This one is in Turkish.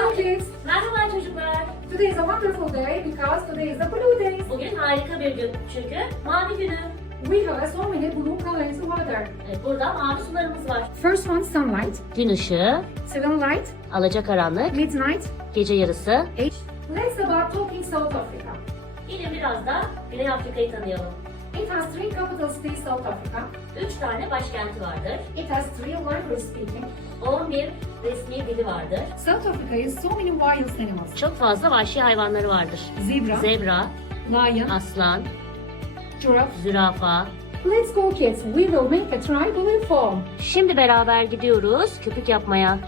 Hello kids! Merhaba çocuklar. Today is a wonderful day because today is the blue day. Bugün harika bir gün çünkü mavi günü. We have so many blue colors of water. Evet, burada mavi sularımız var. First one, sunlight. Gün ışığı, Second light, alacakaranlık, midnight. gece yarısı. Eight. Let's about talking South Africa. Gelin biraz da Güney Afrika'yı tanıyalım. It has three capital cities, South Africa. Üç tane başkenti vardır. It has three language speaking. 11 resmi dili vardır. South Africa is so many wild animals. Çok fazla vahşi hayvanları vardır. Zebra, Zebra, lion, aslan, giraffe. zürafa. Let's go kids, we will make a triangular form. Şimdi beraber gidiyoruz köpük yapmaya.